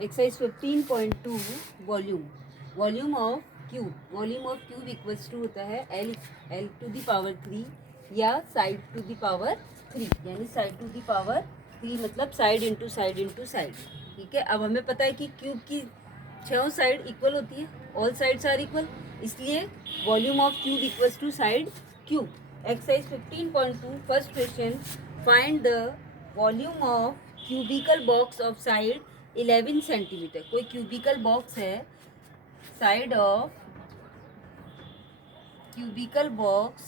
Exercise 15.2 volume of cube equals to होता है L two the power 3 या side to the power 3, यानी side to the power 3 मतलब side into side. ठीक है, अब हमें पता है कि क्यूब की 6 साइड इक्वल होती है, ऑल साइड्स आर इक्वल, इसलिए volume of cube equals to side cube. Exercise 15.2 first question, find the volume of cubical box of side 11 centimetre. कोई क्यूबिकल बॉक्स है, side of cubical box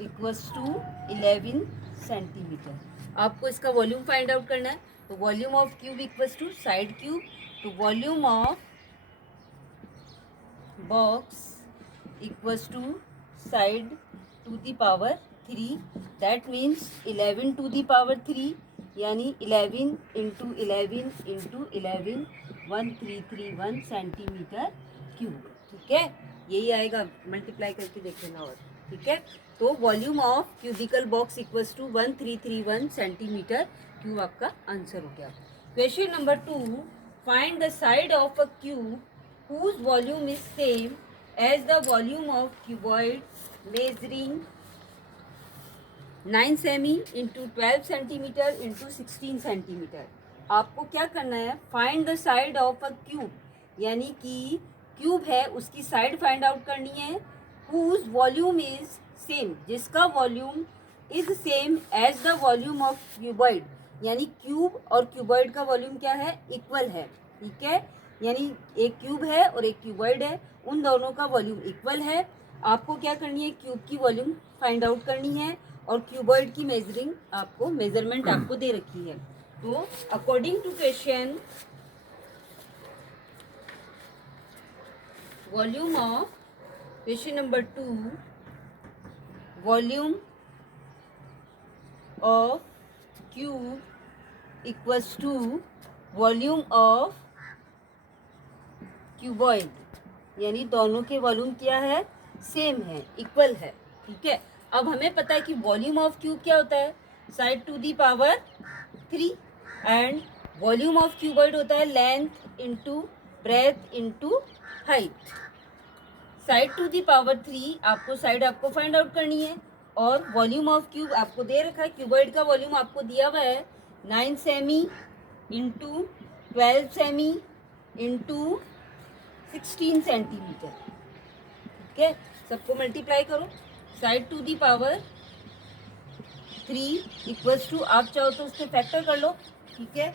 equals to 11 centimetre. आपको इसका volume find out करना है, तो volume of cube equals to side cube, तो volume of box equals to side to the power 3, that means 11 to the power 3, यानी 11 into 11 1331 centimetre cube. ठीक है, यही आएगा, मल्टीप्लाई करके देख लेना। और ठीक है, तो volume of cubical box equals to 1331 centimetre cube आपका आंसर हो गया। Question number 2, find the side of a cube whose volume is same as the volume of cuboid measuring 9 cm into 12 centimetre into 16 centimetre. आपको क्या करना है, find the side of a cube, यानी कि cube है उसकी साइड फाइंड आउट करनी है, whose वॉल्यूम इज सेम, जिसका volume is same as the volume of cuboid, यानी क्यूब और क्यूबॉइड का वॉल्यूम क्या है, इक्वल है। ठीक है, यानी एक क्यूब है और एक क्यूबॉइड है, उन दोनों का वॉल्यूम इक्वल है। आपको क्या करनी है, क्यूब की वॉल्यूम फाइंड आउट करनी है और क्यूबॉइड की मेजरिंग आपको मेजरमेंट आपको दे रखी है। तो according to question, volume of question number 2, volume of cube equals to volume of cuboid, यानी दोनों के वॉल्यूम क्या है, सेम है, इक्वल है। ठीक है, अब हमें पता है कि वॉल्यूम ऑफ क्यूब क्या होता है, side to the power 3, and volume of cuboid होता है length into breadth into height. Side to the power 3 आपको साइड आपको फाइंड आउट करनी है, और वॉल्यूम ऑफ क्यूब आपको दे रखा है, क्यूबॉइड का वॉल्यूम आपको दिया हुआ है 9 cm into 12 cm into 16 centimetre. ठीक है, सबको मल्टीप्लाई करो, side to the power 3 equals to, आप चाहो तो उससे फैक्टर कर लो। ठीक है,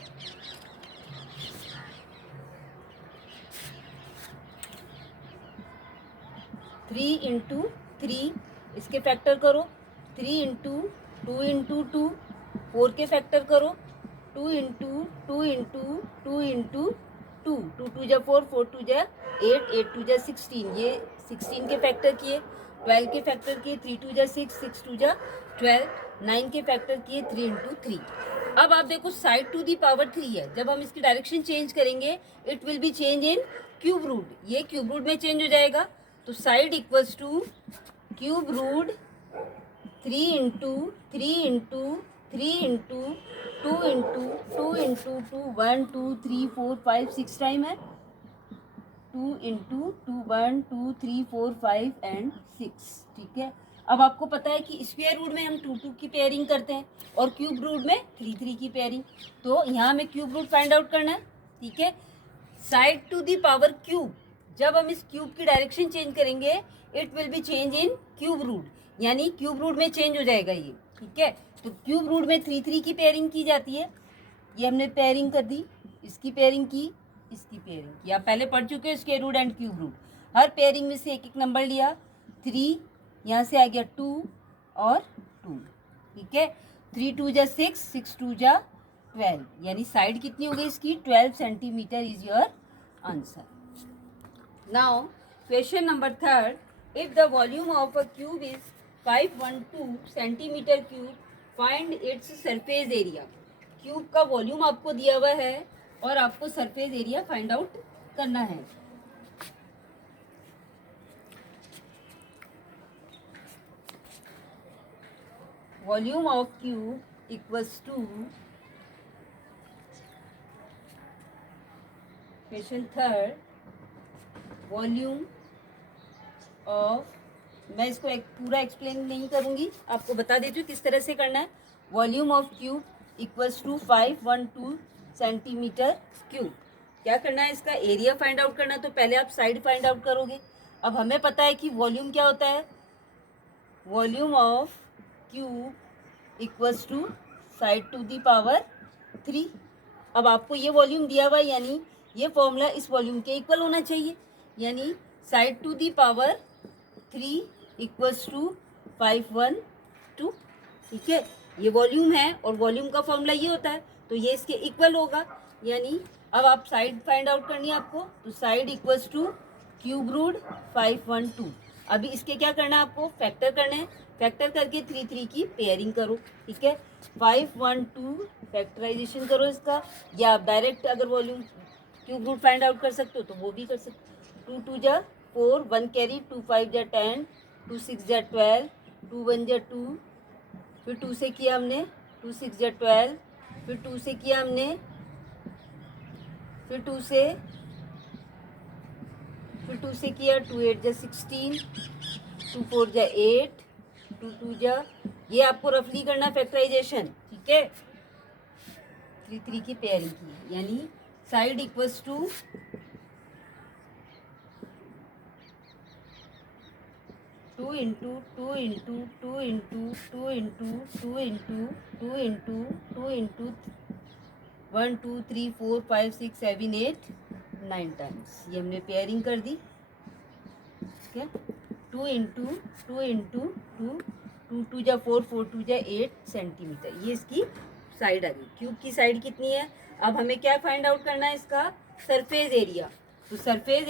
थ्री इंटू 3, इसके फैक्टर करो, 3 इंटू 2 इंटू 2, 4 के फैक्टर करो, 2 इंटू 2 इंटू 2 इंटू 2, 2 2 जा 4, 4 2 जा 8, 8 2 जा 16, ये 16 के फैक्टर किए, 12 के फैक्टर किए, 3 2 जा 6, 6 2 जा 12, 9 के फैक्टर किए, 3 इंटू 3। अब आप देखो साइड टू दी पावर 3 है, जब हम इसकी डायरेक्शन चेंज करेंगे it will be change in cube root, ये क्यूब रूट में चेंज हो जाएगा, तो side equals to cube root 3 into 3 into 3 into 2 into 2 into 2, 1 2 3 4 5 6 time है, 2 इंटू 2, 1 2 3 4 5 एंड 6। ठीक है, अब आपको पता है कि स्क्वायर रूट में हम 2 2 की पेयरिंग करते हैं और क्यूब रूट में 3 3 की पेयरिंग, तो यहाँ हमें क्यूब रूट फाइंड आउट करना है। ठीक है, side to the power cube, जब हम इस क्यूब की डायरेक्शन चेंज करेंगे it will be change in cube root, यानी क्यूब रूट में चेंज हो जाएगा ये। ठीक है, तो क्यूब रूट में 3 3 की पेयरिंग की जाती है, ये हमने पेयरिंग कर दी, इसकी पेयरिंग की, इसकी पेयरिंग की, आप पहले पढ़ चुके हो square root and cube root. हर पेयरिंग में से एक एक नंबर लिया, 3 यहाँ से आ गया 2 और 2। ठीक है, 3 2 जा 6, 6 2 जा 12, यानी साइड कितनी हो गई इसकी, 12 centimetre is your answer. Now question number 3, if the volume of a cube is 512 centimetre cube, find its surface area. Cube का वॉल्यूम आपको दिया हुआ है और आपको सरफेस एरिया फाइंड आउट करना है। Volume of cube equals to, question third, volume of, मैं इसको पूरा एक्सप्लेन नहीं करूंगी, आपको बता देती हूँ किस तरह से करना है। Volume of cube equals to 512 centimetre cube. क्या करना है, इसका एरिया फाइंड आउट करना है, तो पहले आप साइड फाइंड आउट करोगे। अब हमें पता है कि वॉल्यूम क्या होता है, volume of cube equals to side to the power 3। अब आपको ये वॉल्यूम दिया हुआ है, यानी ये फॉर्मूला इस वॉल्यूम के इक्वल होना चाहिए, यानी side to the power 3 equals to 512। ठीक है, ये वॉल्यूम है और वॉल्यूम का फॉर्मूला ये होता है, तो ये इसके इक्वल होगा। यानी अब आप साइड फाइंड आउट करनी है आपको, तो side equals to cube root 512। अभी इसके क्या करना है, आपको फैक्टर करने हैं, फैक्टर करके 3 की पेयरिंग करो। ठीक है, 512 फैक्टराइजेशन करो इसका, या आप डायरेक्ट अगर volume cube root find out कर सकते हो तो वो भी कर सकते हो। 2 2 जा 4, 1 कैरी, 2 5 जा 10, 2 6 जा 12, 2 1 जा 2, फिर 2 से किया हमने, 2 6 जा 12, फिर 2 से किया हमने, फिर 2 से किया, 2 8 जा 16, 2 4 जा 8, 2 2 जा, ये आपको रफली करना फैक्टराइजेशन। ठीक है, 3 की पेयरिंग की, यानी side equals to 2 into 2 into 2 into 2 into 2 into 2 into 2 into 1 2 3 4 5 6 7 8 9 times, ये हमने पेयरिंग कर दी। ठीक है, 2 इंटू 2 इंटू 2, 2 2 जा 4, 4 2 जा 8 सेंटीमीटर, ये इसकी साइड आ गई। क्यूब की साइड कितनी है, अब हमें क्या फाइंड आउट करना है, इसका सरफेस एरिया। तो surface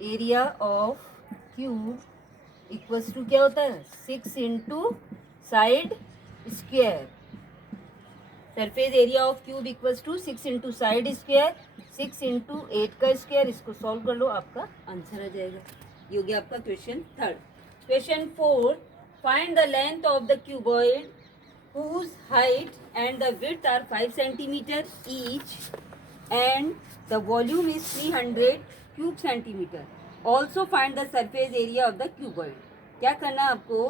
area of cube equals to क्या होता है, 6 into side square. Surface area of cube equals to 6 into side square, 6 into 8 का स्क्वायर। इसको सॉल्व कर लो, आपका आंसर आ जाएगा। ये हो गया आपका question third. Question fourth, find the length of the cuboid whose height and the width are 5 centimeter each and the volume is 300 cube centimeter. Also find the surface area of the cuboid. क्या करना है आपको,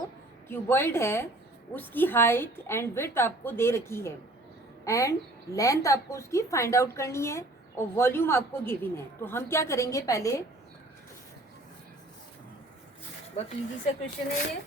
cuboid है, उसकी height and width आपको दे रखी है एंड लेंथ आपको उसकी फाइंड आउट करनी है और वॉल्यूम आपको गिवन है। तो हम क्या करेंगे, पहले बहुत इजी सा क्वेश्चन है ये।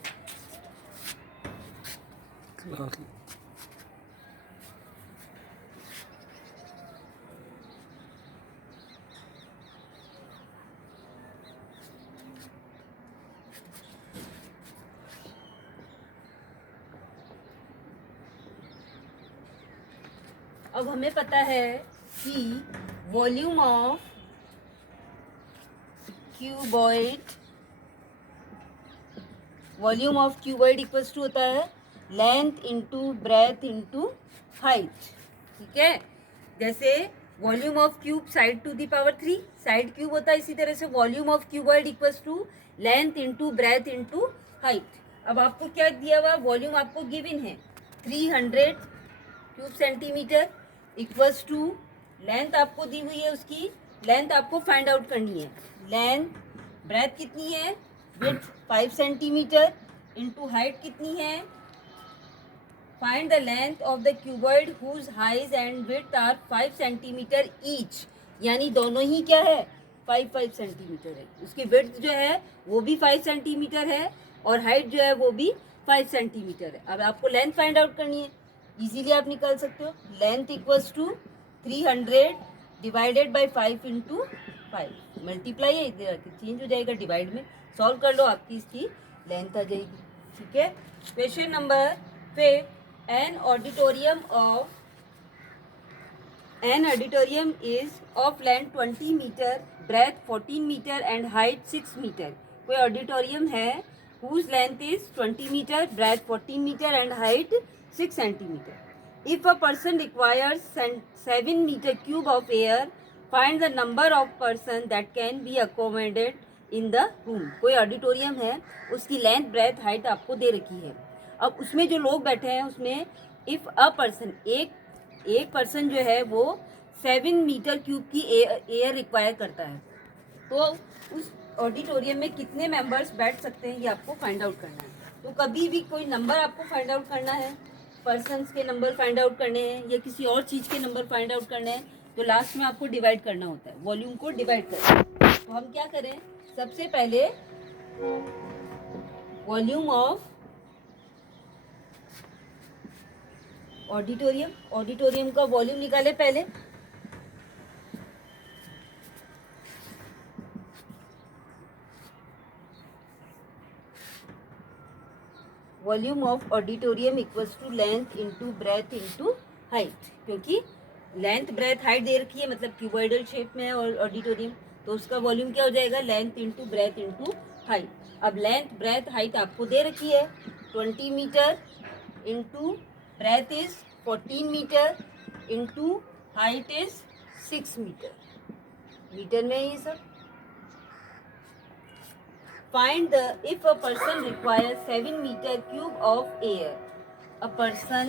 अब हमें पता है कि volume of cuboid equals to होता है length into breadth into height. ठीक है, जैसे volume of cube side to the power 3 side cube होता है, इसी तरह से volume of cuboid equals to length into breadth into height. अब आपको क्या दिया हुआ, वॉल्यूम आपको गिवन है 300 cube centimetre equals to length आपको दी हुई है, उसकी लेंथ आपको फाइंड आउट करनी है। लेंथ, ब्रेथ कितनी है, विड्थ 5 सेंटीमीटर इंटू हाइट कितनी है, find the length of the cuboid whose heights and width are 5 centimetre each, यानी दोनों ही क्या है 5 सेंटीमीटर है। उसकी विड्थ जो है वो भी 5 सेंटीमीटर है और हाइट जो है वो भी 5 सेंटीमीटर है। अब आपको लेंथ फाइंड आउट करनी है, इजीली आप निकाल सकते हो। Length equals to 300 divided by 5 into 5, multiply है इधर चेंज हो जाएगा डिवाइड में, सॉल्व कर लो, आपकी इसकी लेंथ आ जाएगी। ठीक है, question number 5, an auditorium is of length 20 metre, breadth 14 metre and height 6 metre. कोई ऑडिटोरियम है whose length is 20 meter, breadth 14 meter and height 6 centimeter. If a person requires 7 meter cube of air, find the number of person that can be accommodated in the room. कोई auditorium है, उसकी length breadth height आपको दे रखी है। अब उसमें जो लोग बैठे हैं उसमें इफ़ अ पर्सन, एक पर्सन जो है वो 7 मीटर क्यूब की एयर रिक्वायर करता है, तो उस ऑडिटोरियम में कितने मेंबर्स बैठ सकते हैं ये आपको फाइंड आउट करना है। तो कभी भी कोई नंबर आपको फाइंड आउट करना है, पर्सन्स के नंबर फाइंड आउट करने हैं या किसी और चीज़ के नंबर फाइंड आउट करने हैं, तो लास्ट में आपको डिवाइड करना होता है, वॉल्यूम को डिवाइड करना है। तो हम क्या करें, सबसे पहले वॉल्यूम ऑफ ऑडिटोरियम का वॉल्यूम निकाले पहले। Volume of auditorium equals to length into breadth into height, क्योंकि लेंथ ब्रेथ हाइट दे रखी है, मतलब क्यूबॉइडल शेप में है और ऑडिटोरियम, तो उसका वॉल्यूम क्या हो जाएगा, length into breadth into height. अब लेंथ ब्रेथ हाइट आपको दे रखी है 20 metre into breadth is 14 metre into height is 6 metre, metre में ये सब। Find the if a person requires 7 meter cube of air, a person,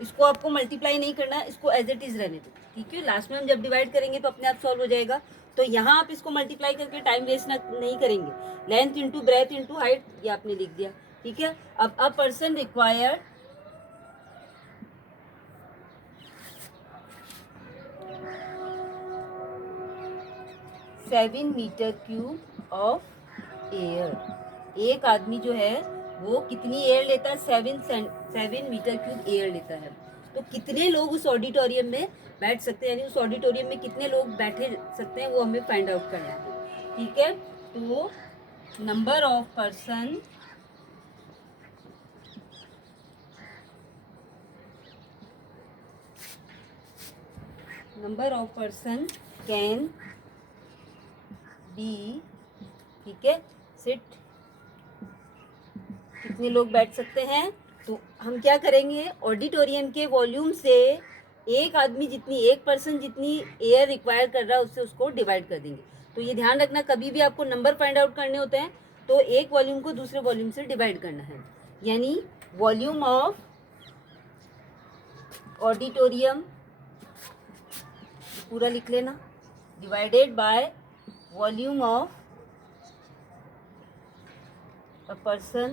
इसको आपको मल्टीप्लाई नहीं करना, इसको एज इट इज रहने दो, ठीक है। लास्ट में हम जब डिवाइड करेंगे तो अपने आप सॉल्व हो जाएगा। तो यहाँ आप इसको मल्टीप्लाई करके टाइम वेस्ट नहीं करेंगे। Length into breadth into height ये आपने लिख दिया, ठीक है। अब a person required 7 metre cube of air. एक आदमी जो है वो कितनी एयर लेता है, 7 मीटर क्यूब एयर लेता है। तो कितने लोग उस ऑडिटोरियम में बैठ सकते हैं, यानी उस ऑडिटोरियम में कितने लोग बैठे सकते हैं, वो हमें फाइंड आउट करना है, ठीक है। तो number of person can be, ठीक है, सिट, कितने लोग बैठ सकते हैं। तो हम क्या करेंगे, ऑडिटोरियम के वॉल्यूम से एक आदमी जितनी, एक पर्सन जितनी एयर रिक्वायर कर रहा है उससे उसको डिवाइड कर देंगे। तो ये ध्यान रखना, कभी भी आपको नंबर फाइंड आउट करने होते हैं तो एक वॉल्यूम को दूसरे वॉल्यूम से डिवाइड करना है, यानी वॉल्यूम ऑफ ऑडिटोरियम पूरा लिख लेना, divided by volume of a person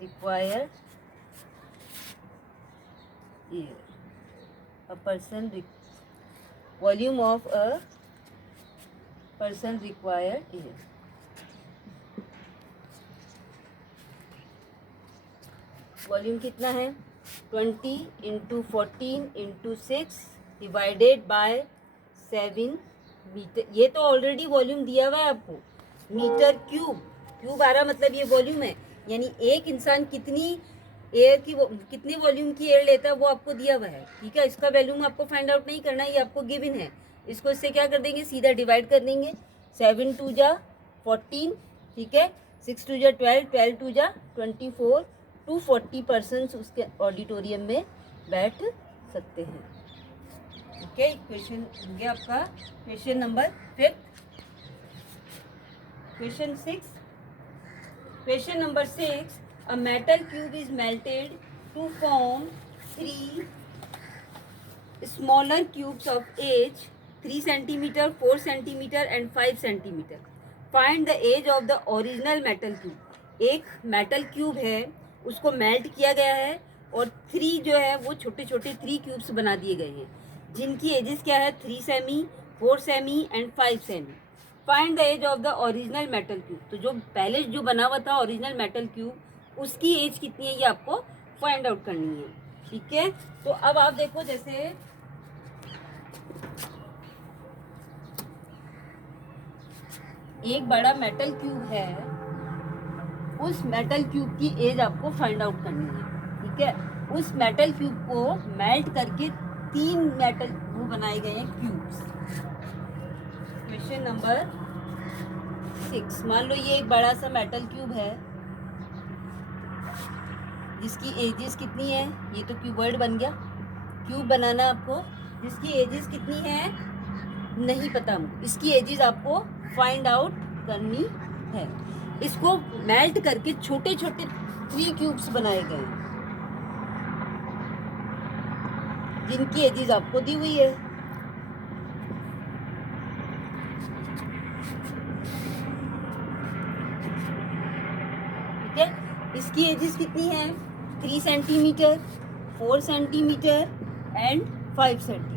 require air, volume of a person require air। Volume कितना है, 20 into 14 into 6 divided by 7 metre. ये तो ऑलरेडी वॉल्यूम दिया हुआ है आपको, मीटर क्यूब आ रहा, मतलब ये वॉल्यूम है, यानी एक इंसान कितनी एयर की, कितने वॉल्यूम की एयर लेता है वो आपको दिया हुआ है, ठीक है। इसका वॉल्यूम आपको फाइंड आउट नहीं करना, ये आपको गिवन है। इसको इससे क्या कर देंगे, सीधा डिवाइड कर देंगे, 7 2 जा 14, ठीक है, 6 2 जा 12, 12 2 जा 24, 240 पर्सन्स उसके ऑडिटोरियम में बैठ सकते हैं, ठीक है। क्वेश्चन हो गया आपका question number 5। Question 6. Question number 6. A metal cube is melted to form 3 smaller cubes of each 3 centimeter, 4 centimeter and 5 centimeter. Find the age of the original metal cube. एक metal cube है, उसको melt किया गया है और 3 जो है वो छोटे छोटे 3 क्यूब्स बना दिए गए हैं, जिनकी एजेस क्या है, 3 सेमी, 4 सेमी एंड 5 सेमी। Find the edge of the original metal cube. तो जो पहले जो बना हुआ था ओरिजिनल मेटल क्यूब, उसकी एज कितनी है ये आपको फाइंड आउट करनी है, ठीक है। तो अब आप देखो, जैसे एक बड़ा मेटल क्यूब है, उस मेटल क्यूब की एज आपको फाइंड आउट करनी है, ठीक है। उस मेटल क्यूब को मेल्ट करके 3 मेटल वो बनाए गए हैं क्यूब्स। Question number 6। मान लो ये एक बड़ा सा मेटल क्यूब है जिसकी एजेस कितनी है, ये तो क्यूबॉइड बन गया, क्यूब बनाना आपको, जिसकी एजेस कितनी है नहीं पता हमको, इसकी एजेस आपको फाइंड आउट करनी है। इसको मेल्ट करके छोटे छोटे 3 क्यूब्स बनाए गए हैं जिनकी एजेस आपको दी हुई है। ठीक है, इसकी एजेस कितनी है? 3 सेंटीमीटर, 4 सेंटीमीटर एंड 5 सेंटीमीटर।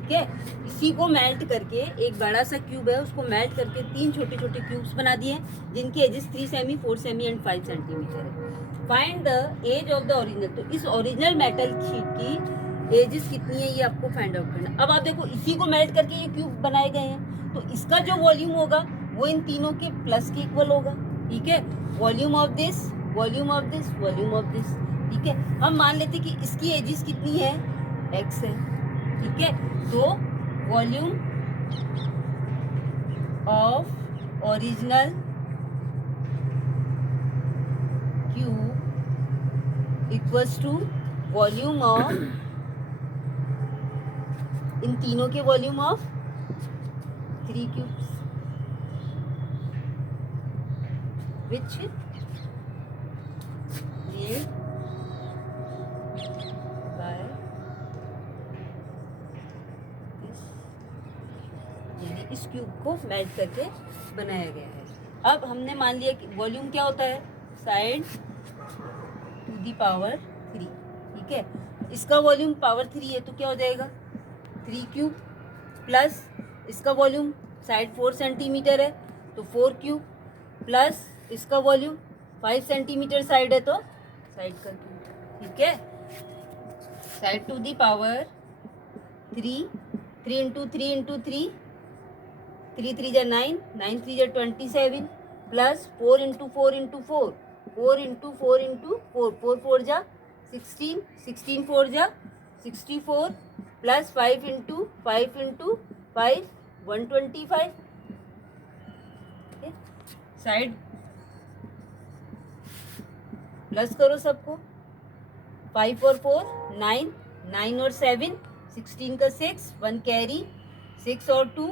ठीक है, इसी को मेल्ट करके एक बड़ा सा क्यूब है, उसको मेल्ट करके 3 छोटे छोटे क्यूब्स बना दिए जिनकी एजेस 3 सेमी, 4 सेमी एंड 5 सेंटीमीटर है। Find the edge of the original, तो इस ओरिजिनल मेटल शीट की एजेस कितनी है ये आपको फाइंड आउट करना। अब आप देखो, इसी को मेल्ट करके ये क्यूब बनाए गए हैं, तो इसका जो वॉल्यूम होगा वो इन तीनों के प्लस के इक्वल होगा। ठीक है, volume of this, volume of this, volume of this. ठीक है, हम मान लेते कि इसकी एजेस कितनी है? x है। ठीक है, तो volume of original cube equals to volume of, इन तीनों के वॉल्यूम ऑफ 3 क्यूब्स, विच ये बाय इस क्यूब को मेल्ट करके बनाया गया है। अब हमने मान लिया कि वॉल्यूम क्या होता है? Side to the power 3। ठीक है, इसका वॉल्यूम पावर 3 है तो क्या हो जाएगा? 3 क्यूब प्लस इसका वॉल्यूम साइड 4 सेंटीमीटर है तो 4 क्यूब प्लस इसका वॉल्यूम 5 सेंटीमीटर साइड है तो साइड का क्यूब। ठीक है, side to the power 3, 3 into 3 into 3, 3 3 जा 9, 9 3 जा 27 plus 4 into 4 into 4, 4 into 4 into 4, 4 4 जा 16, 16 4 जा 64 plus 5 into 5 into 5, 125। Side plus करो सबको, 5 और 4 9, 9 और 7 16 का 6, 1 कैरी, 6 और 2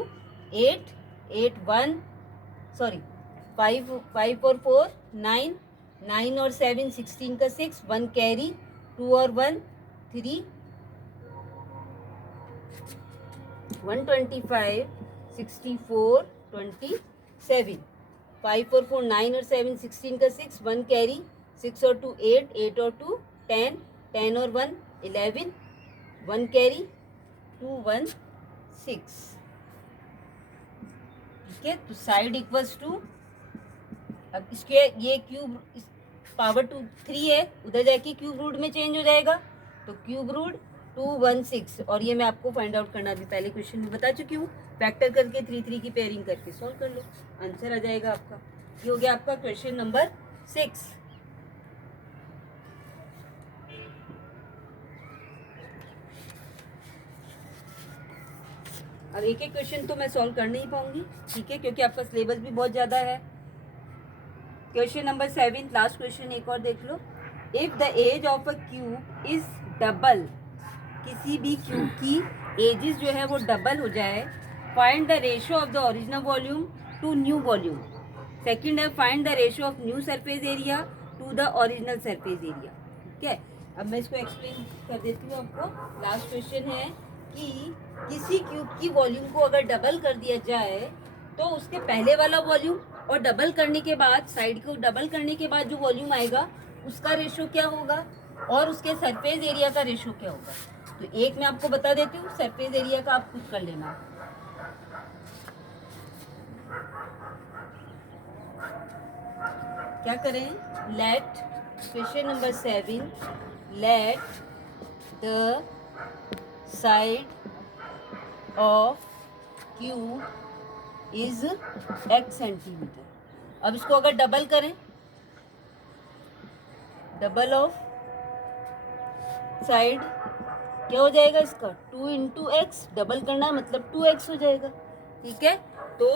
8, 8 1 सॉरी 5 और 4 9, 9 और 7 16 का 6, 1 कैरी, 2 और 1 3, 125 64 27, 5 और 4 9 और 7 16 का 6, 1 कैरी, 6 और 2 8, 8 और 2 10, 10 और 1 11, 1 कैरी, 2 1 6। ठीक है, तो साइड इक्वल्स टू, अब इसके ये क्यूब पावर 3 है, उधर जाके क्यूब रूट में चेंज हो जाएगा तो क्यूब रूट 216, और ये मैं आपको फाइंड आउट करना भी पहले क्वेश्चन में बता चुकी हूँ। फैक्टर करके 3 3 की पेयरिंग करके सॉल्व कर लो, आंसर आ जाएगा आपका। ये हो गया आपका क्वेश्चन नंबर 6। अब एक एक क्वेश्चन तो मैं सॉल्व कर नहीं पाऊंगी, ठीक है, क्योंकि आपका सिलेबस भी बहुत ज़्यादा है। क्वेश्चन नंबर 7, लास्ट क्वेश्चन एक और देख लो। If the edge of a cube is double, किसी भी क्यूब की एजेस जो है वो डबल हो जाए, find the ratio of the original volume to new volume. Second है find the ratio of new surface area to the original surface area. ठीक है, अब मैं इसको एक्सप्लेन कर देती हूँ आपको। लास्ट क्वेश्चन है कि किसी क्यूब की वॉल्यूम को अगर डबल कर दिया जाए तो उसके पहले वाला वॉल्यूम और डबल करने के बाद, साइड को डबल करने के बाद जो वॉल्यूम आएगा उसका रेशियो क्या होगा और उसके सरफेस एरिया का रेशियो क्या होगा। तो एक मैं आपको बता देती हूँ, सरफेस एरिया का आप खुद कर लेना। क्या करें? Let question number 7, let the side of cube is x centimetre. अब इसको अगर डबल करें, डबल ऑफ साइड क्या हो जाएगा इसका? 2 इंटू एक्स, डबल करना मतलब 2x हो जाएगा। ठीक है, तो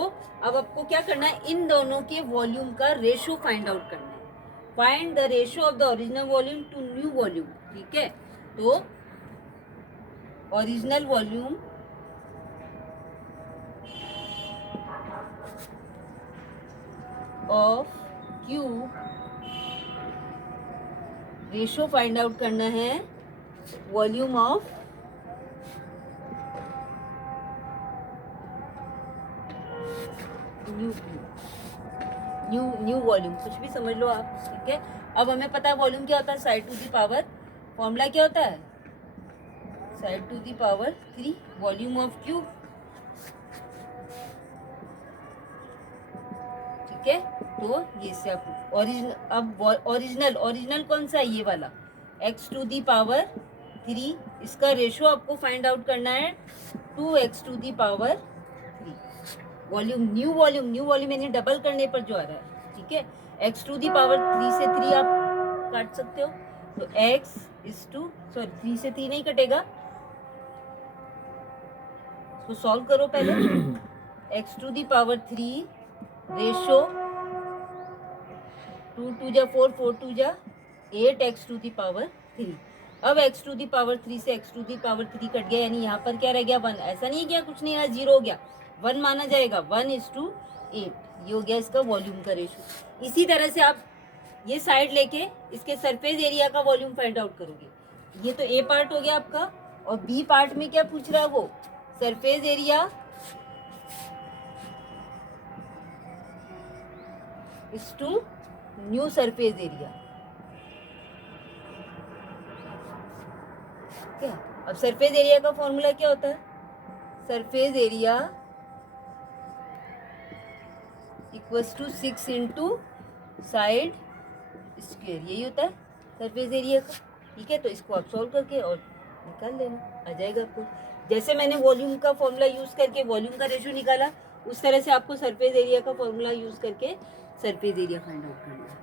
अब आपको क्या करना है, इन दोनों के वॉल्यूम का रेशियो फाइंड आउट करना है। Find the ratio of the original volume to new volume. ठीक है, तो original volume of cube ratio find out करना है वॉल्यूम ऑफ न्यू वॉल्यूम, कुछ भी समझ लो आप, ठीक है। अब हमें पता है वॉल्यूम क्या होता है, side to the power, formula क्या होता है, side to the power 3 volume of cube, ठीक है। तो ये से आप ओरिजिनल, अब ओरिजिनल कौन सा है, ये वाला x टू दी पावर 3, इसका रेशो आपको फाइंड आउट करना है 2x to the power 3। New volume यानी डबल करने पर जो आ रहा है, ठीक है। x टू दी पावर 3 से 3 आप काट सकते हो, तो x इज टू, सॉरी 3 से 3 नहीं कटेगा, तो सॉल्व करो पहले। x to the power 3 ratio 2 2 जा 4 4 2 जा 8 x टू दी पावर 3। अब x टू दी पावर 3 से x to the power 3 cut गया, यानी यहाँ पर क्या रह गया 1, ऐसा नहीं किया कुछ नहीं, यहाँ 0 हो गया, 1 माना जाएगा, 1:8, ये हो गया इसका वॉल्यूम का रेशो। इसी तरह से आप ये साइड लेके इसके सरफेस एरिया का वॉल्यूम फाइंड आउट करोगे। ये तो ए पार्ट हो गया आपका, और बी पार्ट में क्या पूछ रहा है वो, surface area is to new surface area, क्या। अब सरफेस एरिया का फॉर्मूला क्या होता है, surface area equals to 6 into side square, यही होता है सरफेस एरिया का, ठीक है। तो इसको आप सॉल्व करके और निकाल लेना, आ जाएगा आपको। जैसे मैंने वॉल्यूम का फॉर्मूला यूज करके वॉल्यूम का रेशो निकाला, उस तरह से आपको सरफेस एरिया का फॉर्मूला यूज करके सरफेस एरिया फाइंड आउट करना है।